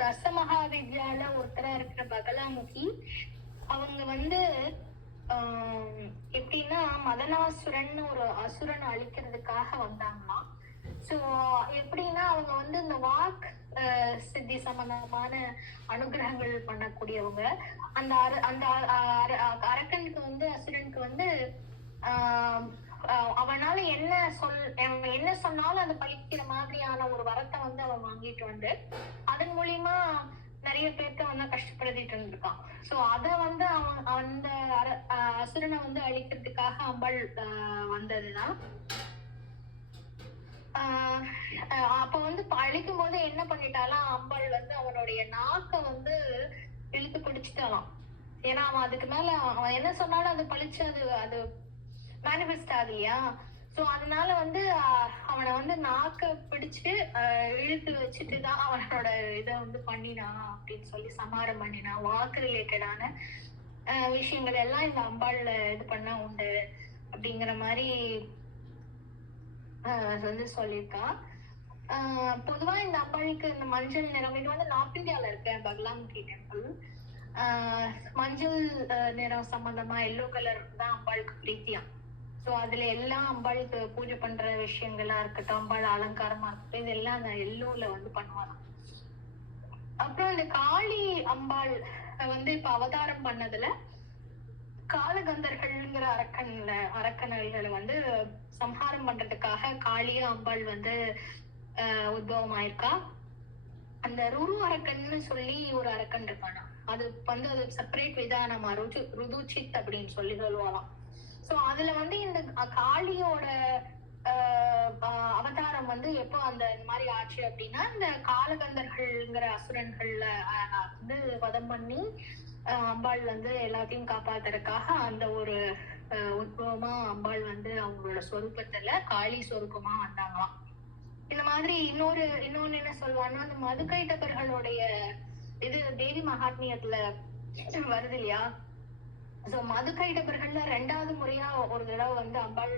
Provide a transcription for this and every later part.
தசமகா வித்யால ஒருத்தரா இருக்கிற பகலாமுகி அவங்க வந்து எப்படின்னா மதனாசுரன் ஒரு அசுரன் அழிக்கிறதுக்காக வந்தாங்களாம். சோ எப்படின்னா அவங்க வந்து இந்த வாக் சித்தி சம்பந்தமான அனுகிரகங்கள் பண்ணக்கூடியவங்க. அந்த அந்த அரக்கனுக்கு வந்து அசுரனுக்கு வந்து அவனால என்ன சொன்னாலும் அது பழிக்கிற மாதிரியான ஒரு வரத்தை வந்து அவன் வாங்கிட்டு வந்து அதன் மூலியமா நிறைய பேர்த்த வந்து கஷ்டப்படுத்திட்டு இருந்திருக்கான். சோ அத வந்து அவன் அந்த அசுரனை வந்து அழிக்கிறதுக்காக அம்பாள் வந்ததுதான். அப்ப வந்து அழிக்கும் போது என்ன பண்ணிட்டாலாம், அம்பாள் வந்து அவனுடைய நாக்க வந்து இழுத்து பிடிச்சிட்டாலாம். ஏன்னா அவன் அதுக்கு மேல அவன் என்ன சொன்னாலும் அது பழிச்சு அது மேனிஃபெஸ்ட் ஆகுது இல்லையா. சோ அதனால வந்து அவனை வந்து நாக்க பிடிச்சு இழுத்து வச்சுட்டுதான் அவனோட இதை வந்து பண்ணினான் அப்படின்னு சொல்லி சமாரம் பண்ணினான். வாக்கு ரிலேட்டடான விஷயங்கள் எல்லாம் இந்த அம்பாள்ல இது பண்ணா உண்டு அப்படிங்கிற மாதிரி வந்து சொல்லியிருக்கான். பொதுவா இந்த அம்பாளுக்கு இந்த மஞ்சள் நிறம், இது வந்து நார்த் இந்தியால இருக்க பகலாமுகி டெம்பிள். மஞ்சள் நிறம் சம்பந்தமா எல்லோ கலர் தான் அம்பாளுக்கு பிரீத்தியம். சோ அதுல எல்லாம் அம்பாளுக்கு பூஜை பண்ற விஷயங்களா இருக்கட்டும், அம்பாள் அலங்காரமா இருக்கட்டும், இதெல்லாம் அந்த எல்லோல வந்து பண்ணுவாங்க. அப்புறம் இந்த காளி அம்பாள் வந்து இப்ப அவதாரம் பண்ணதுல காலகந்தர்கள்ங்கிற அரக்கணர்களை வந்து சம்ஹாரம் பண்றதுக்காக காளிய அம்பாள் வந்து உத்பவம் ஆயிருக்கா. அந்த ருரு அரக்கன்னு சொல்லி ஒரு அரக்கன் இருக்கானா, அது வந்து அது செப்பரேட் விதானமா ருதுச்சித் அப்படின்னு சொல்லி சொல்லுவாங்களாம். சோ அதுல வந்து இந்த காளியோட அவதாரம் வந்து எப்போ அந்த மாதிரி ஆச்சு அப்படின்னா, இந்த காலகந்தர்கள்ங்கிற அசுரன்கள்ல வந்து வதம் பண்ணி அம்பாள் வந்து எல்லாத்தையும் காப்பாத்துறதுக்காக அந்த ஒரு உத்பவமா அம்பாள் வந்து அவங்களோட சொரூபத்துல காளி சொரூபமா வந்தாங்களாம். இந்த மாதிரி இன்னொன்னு என்ன சொல்லுவாங்கன்னா, அந்த மதுக்கைட்டபர்களுடைய இது தேவி மகாத்மியத்துல வருது இல்லையா. சோ மதுக்கைட்டபர்கள்ல 2வது முறையா ஒரு தடவை வந்து அம்பாள்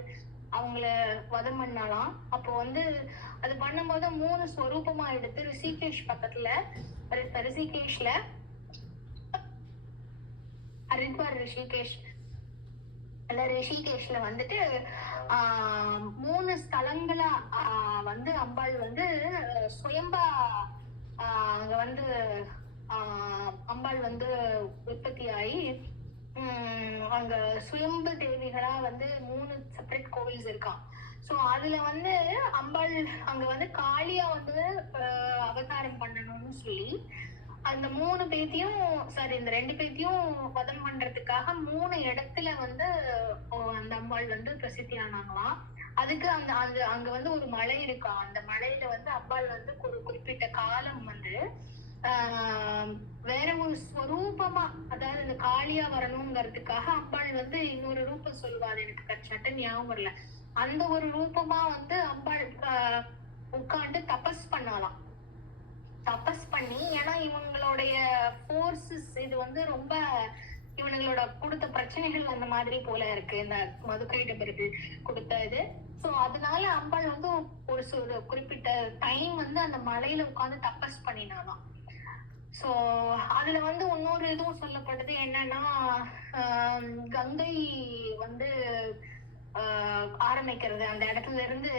அவங்கள வதம் பண்ணாலாம். அப்போ வந்து அது பண்ணும்போது 3 ஸ்வரூபமா எடுத்து ரிஷிகேஷ் பக்கத்துல ரிஷிகேஷ்ல ஹரித்வார் ரிஷிகேஷ்ல வந்துட்டு 3 ஸ்தலங்களா வந்து அம்பாள் வந்து சுயம்பா அங்க வந்து அம்பாள் வந்து உற்பத்தி ஆகி அங்க சுயம்பு தேவிகளா வந்து 3 செப்பரேட் கோவில்ஸ் இருக்கான். சோ அதுல வந்து அம்பாள் அங்க வந்து காளியா வந்து அவதாரம் பண்ணணும்னு சொல்லி அந்த 3 பேத்தையும் இந்த 2 பேத்தையும் வதம் பண்றதுக்காக 3 இடத்துல வந்து அந்த அம்பாள் வந்து பிரசித்தி ஆனாங்களாம். அதுக்கு அங்க வந்து ஒரு மலை இருக்கா. அந்த மலையில வந்து அம்பாள் வந்து ஒரு குறிப்பிட்ட காலம் வந்து வேற ஒரு ஸ்வரூபமா, அதாவது இந்த காளியா வரணுங்கிறதுக்காக அம்பாள் வந்து இன்னொரு ரூபம் சொல்லுவாரு, எனக்கு சட்டன் ஞாபகம் வரல. அந்த ஒரு ரூபமா வந்து அம்பாள் உட்காந்து தபஸ் பண்ணலாம். தபஸ் பண்ணி, ஏன்னா இவங்களுடைய போர்சஸ் இது வந்து ரொம்ப இவங்களோட கொடுத்த பிரச்சனைகள் அந்த மாதிரி போல இருக்கு, இந்த மதுக்கைட்டபர்கள் கொடுத்த இது. சோ அதனால அம்பாள் வந்து ஒரு குறிப்பிட்ட டைம் வந்து அந்த மலையில உட்காந்து தபஸ் பண்ணினாலாம். சோ அதுல வந்து இன்னொரு இதுவும் சொல்லப்படுது என்னன்னா, கங்கை வந்து ஆரம்பிக்கிறது அந்த இடத்துல இருந்து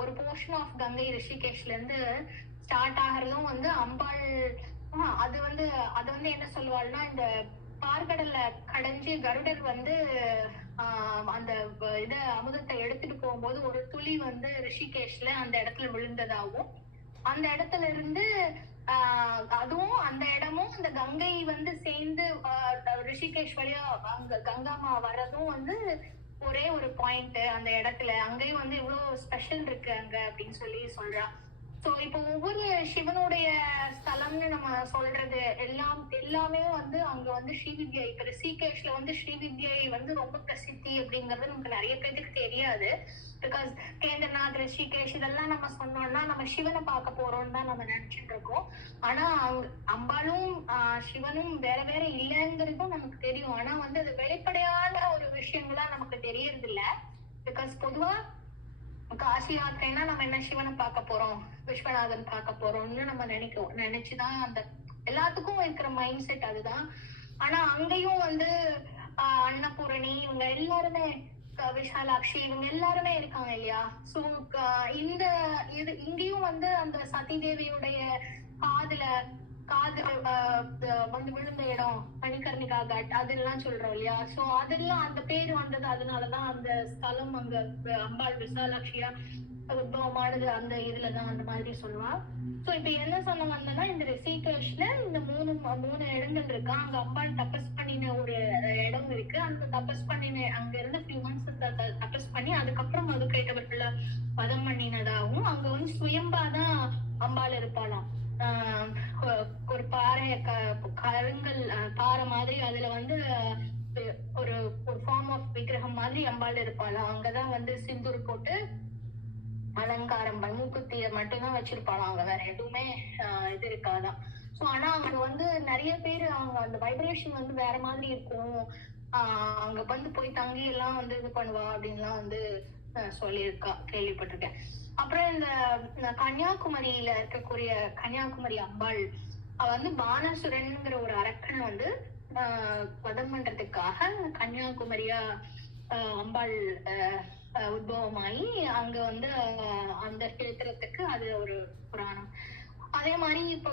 ஒரு போர்ஷன் ஆஃப் கங்கை ரிஷிகேஷ்ல இருந்து ஸ்டார்ட் ஆகிறதும் வந்து அம்பாள் அது வந்து என்ன சொல்லுவாள்னா, இந்த பார்க்கடல்ல கடைஞ்சு கருடர் வந்து அந்த இத அமுதத்தை எடுத்துட்டு போகும்போது ஒரு துளி வந்து ரிஷிகேஷ்ல அந்த இடத்துல விழுந்ததாகவும், அந்த இடத்துல இருந்து அதுவும் அந்த இடமும் அந்த கங்கை வந்து சேர்ந்து ரிஷிகேஷ் வழியா அங்க கங்காமா வர்றதும் வந்து ஒரே ஒரு பாயிண்ட் அந்த இடத்துல. அங்கேயும் வந்து இவ்வளவு ஸ்பெஷல் இருக்கு அங்க அப்படின்னு சொல்லி சொல்றா. சோ இப்போ ஒவ்வொரு சிவனுடைய ஸ்தலம்னு நம்ம சொல்றது எல்லாமே வந்து அங்க வந்து ஸ்ரீவித்யை, இப்ப ரிஷிகேஷ்ல வந்து ஸ்ரீவித்யை வந்து ரொம்ப பிரசித்தி அப்படிங்கறது நமக்கு நிறைய பேருக்கு தெரியாது. பிகாஸ் கேந்திரநாத், ரிஷிகேஷ் இதெல்லாம் நம்ம சொன்னோம்னா நம்ம சிவனை பார்க்க போறோம்னு தான் நம்ம நினைச்சிட்டு இருக்கோம். ஆனா அம்பாளும் சிவனும் வேற வேற இல்லைங்கிறதும் நமக்கு தெரியும். ஆனா வந்து அது வெளிப்படையான ஒரு விஷயங்களா நமக்கு தெரியறது இல்ல. பிகாஸ் பொதுவா காசி யாத்திரைன்னா நம்ம என்ன சிவனை பார்க்க போறோம், விஸ்வநாதன் பார்க்க போறோம்னு நம்ம நினைச்சுதான் அந்த எல்லாத்துக்கும் இருக்கிற மைண்ட் செட் அதுதான். ஆனா அங்கேயும் வந்து அன்னபூரணி இவங்க எல்லாருமே, விஷாலாட்சி இவங்க எல்லாருமே இருக்காங்க இல்லையா. சோ இந்த இது இங்கேயும் வந்து அந்த சதி தேவியுடைய காதுல காது வந்து விழுந்த இடம் மணிகர்ணிகா காட் அதெல்லாம் சொல்றோம் இல்லையா. சோ அதெல்லாம் அந்த பேர் வந்தது அதனாலதான் அந்த ஸ்தலம் அங்க அம்பாள் விசாலாட்சியா உத்பவமானது அந்த இதுலதான் அந்த மாதிரி சொல்லுவா. சோ இப்ப என்ன சொல்ல வந்தேன்னா, இந்த ரிஷிகேஷ்ல இந்த மூணு இடங்கள் இருக்கு. அங்க அம்பாள் தபஸ் பண்ணின ஒரு இடம் இருக்கு. அந்த தபஸ் பண்ணின அங்க இருந்து ஃபியூ மந்த்ஸ் தபஸ் பண்ணி அதுக்கப்புறம் மதுக்கேட்டவர்கள வதம் பண்ணினதாகவும், அங்க வந்து சுயம்பாதான் அம்பாள் இருப்பாளாம். ஒரு பாறை கருங்கல் பாறை மாதிரி அதுல வந்து ஒரு ஃபார்ம் ஆஃப் விக்கிரகம் மாதிரி அம்பாள் இருப்பாளாம். அங்கதான் வந்து சிந்தூர் போட்டு அலங்காரம் மூக்குத்திய மட்டும்தான் வச்சிருப்பாங்க. அவங்க வேற எதுவுமே இது இருக்காதான். சோ ஆனா அங்க வந்து நிறைய பேரு அவங்க அந்த வைப்ரேஷன் வந்து வேற மாதிரி இருக்கும். அங்க வந்து போய் தங்கி எல்லாம் வந்து இது பண்ணுவா அப்படின்லாம் வந்து சொல்லியிருக்கா, கேள்விப்பட்டிருக்கேன். அப்புறம் இந்த கன்னியாகுமரியில இருக்கக்கூடிய கன்னியாகுமரி அம்பாள் அவ வந்து பானசுரன்ங்கிற ஒரு அரக்கனை வந்து வதம் பண்றதுக்காக கன்னியாகுமரியா அம்பாள் உத்பவமாயி அங்க வந்து அந்த கேத்திரத்துக்கு அது ஒரு புராணம். அதே மாதிரி இப்ப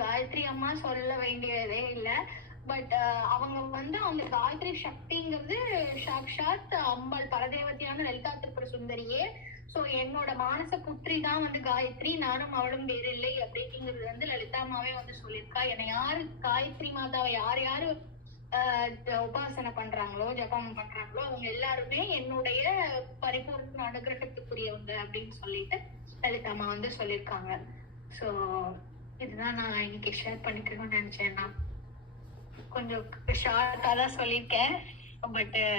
காயத்ரி அம்மா சொல்ல வேண்டியதே இல்ல. பட் அவங்க வந்து அந்த காயத்ரி சக்திங்கிறது சாக்ஷாத் அம்பாள் பரதேவதையான லலிதா திரிபுர சுந்தரியே. சோ என்னோட மானச புத்திரி தான் வந்து காயத்ரி, நானும் அவளும் வேறு இல்லை அப்படிங்கிறது வந்து லலிதா அம்மாவே வந்து சொல்லியிருக்கா. என்னை யாரு காயத்ரி மாதாவை யாரு உபாசனை பண்றாங்களோ ஜபம் பண்றாங்களோ அவங்க எல்லாருமே என்னுடைய பரிபூர்ண அனுகிரகத்துக்குரியவங்க அப்படின்னு சொல்லிட்டு லலிதாமா வந்து சொல்லியிருக்காங்க. சோ இதுதான் நான் இன்னைக்கு ஷேர் பண்ணிக்கணும்னு நினைச்சேன். நான் கொஞ்சம் ஷார்ட்டா தான் சொல்லியிருக்கேன். பட்